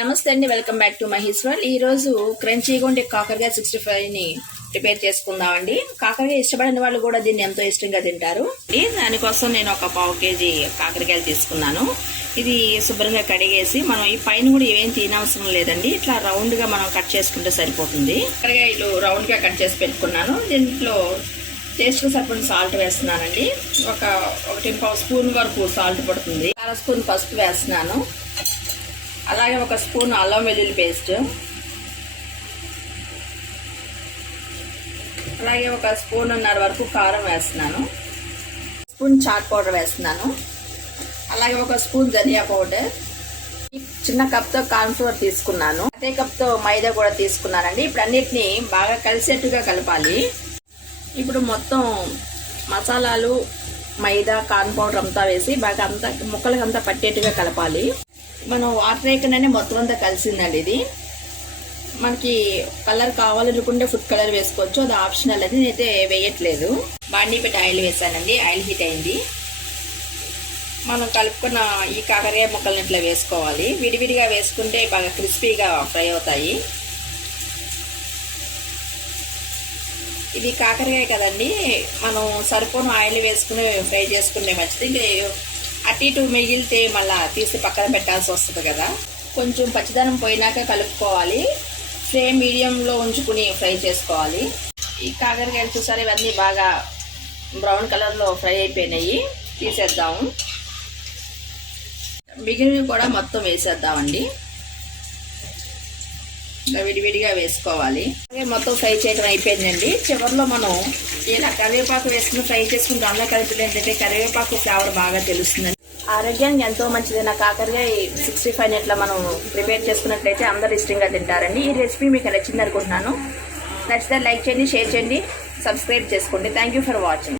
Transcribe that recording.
నమస్తే అండి, welcome back to Mahesh world. ఈ రోజు క్రంచీగా ఉండే కాకరకాయ 65 ని ప్రిపేర్ చేసుకుందామండి. కాకరకాయ ఇష్టపడని వాళ్ళు కూడా దీన్ని ఎంతో ఇష్టంగా తింటారు. దానికోసం నేను ఒక 1/2 కేజీ కాకరకాయలు తీసుకున్నాను. ఇది శుభ్రంగా కడిగేసి మనం ఈ పైన కూడా ఏం తినవసరం లేదండి. ఇట్లా రౌండ్ గా మనం కట్ చేసుకుంటే సరిపోతుంది. కాకరకాయలు రౌండ్ గా కట్ చేసి పెట్టుకున్నాను. దీంట్లో టేస్ట్ కు సరిపడిన సాల్ట్ వేస్తున్నానండి. ఒక 1.5 స్పూన్ వరకు సాల్ట్ పడుతుంది. 1/2 స్పూన్ పసుపు వేస్తున్నాను. అలాగే 1 స్పూన్ అల్లం వెల్లుల్లి పేస్ట్, అలాగే 1 స్పూన్నర వరకు కారం వేస్తున్నాను. స్పూన్ చాట్ పౌడర్ వేస్తున్నాను. అలాగే 1 స్పూన్ ధనియా పౌడర్. చిన్న కప్తో కార్న్ఫ్లోర్ తీసుకున్నాను. అదే కప్తో మైదా కూడా తీసుకున్నానండి. ఇప్పుడు అన్నిటిని బాగా కలిసేట్టుగా కలపాలి. ఇప్పుడు మొత్తం మసాలాలు, మైదా, కార్న్ పౌడర్ అంతా వేసి బాగా అంతా ముక్కలకి అంతా పట్టేట్టుగా కలపాలి. మనం వాటర్ వేయకుండానే మొత్తం అంతా కలిసిందండి. ఇది మనకి కలర్ కావాలనుకుంటే ఫుడ్ కలర్ వేసుకోవచ్చు, అది ఆప్షనల్. అది నేనైతే వేయట్లేదు. బాండీ పెట్టి ఆయిల్ వేసానండి. ఆయిల్ హీట్ అయింది. మనం కలుపుకున్న ఈ కాకరకాయ ముక్కల్ని ఇట్లా వేసుకోవాలి. విడివిడిగా వేసుకుంటే బాగా క్రిస్పీగా ఫ్రై అవుతాయి. ఇది కాకరకాయ కదండి, మనం సరిపోను ఆయిల్ వేసుకుని ఫ్రై చేసుకుంటే మంచిది. ఇంకా అటు ఇటు మిగిలితే మళ్ళీ తీసి పక్కన పెట్టాల్సి వస్తుంది కదా. కొంచెం పచ్చిదనం పోయినాక కలుపుకోవాలి. ఫ్లేమ్ మీడియంలో ఉంచుకుని ఫ్రై చేసుకోవాలి. ఈ కాకరకాయలు చూసారు, ఇవన్నీ బాగా బ్రౌన్ కలర్లో ఫ్రై అయిపోయినాయి. తీసేద్దాము. మిగిలినవి కూడా మొత్తం వేసేద్దామండి. విడివిడిగా వేసుకోవాలి. అలాగే మొత్తం ఫ్రై చేయడం అయిపోయిందండి. చివరిలో మనం ఇలా కరివేపాకు వేసుకుని ఫ్రై చేసుకుని దానిలో కలిపి ఏంటంటే కరివేపాకు ఫ్లేవర్ బాగా తెలుస్తుందండి. ఆరోగ్యానికి ఎంతో మంచిదైన కాకరకాయ 65 ఇట్లా మనం ప్రిపేర్ చేసుకున్నట్లయితే అందరూ ఇష్టంగా తింటారండి. ఈ రెసిపీ మీకు నచ్చింది అనుకుంటున్నాను. నచ్చితే లైక్ చేయండి, షేర్ చేయండి, సబ్స్క్రైబ్ చేసుకోండి. Thank you for watching.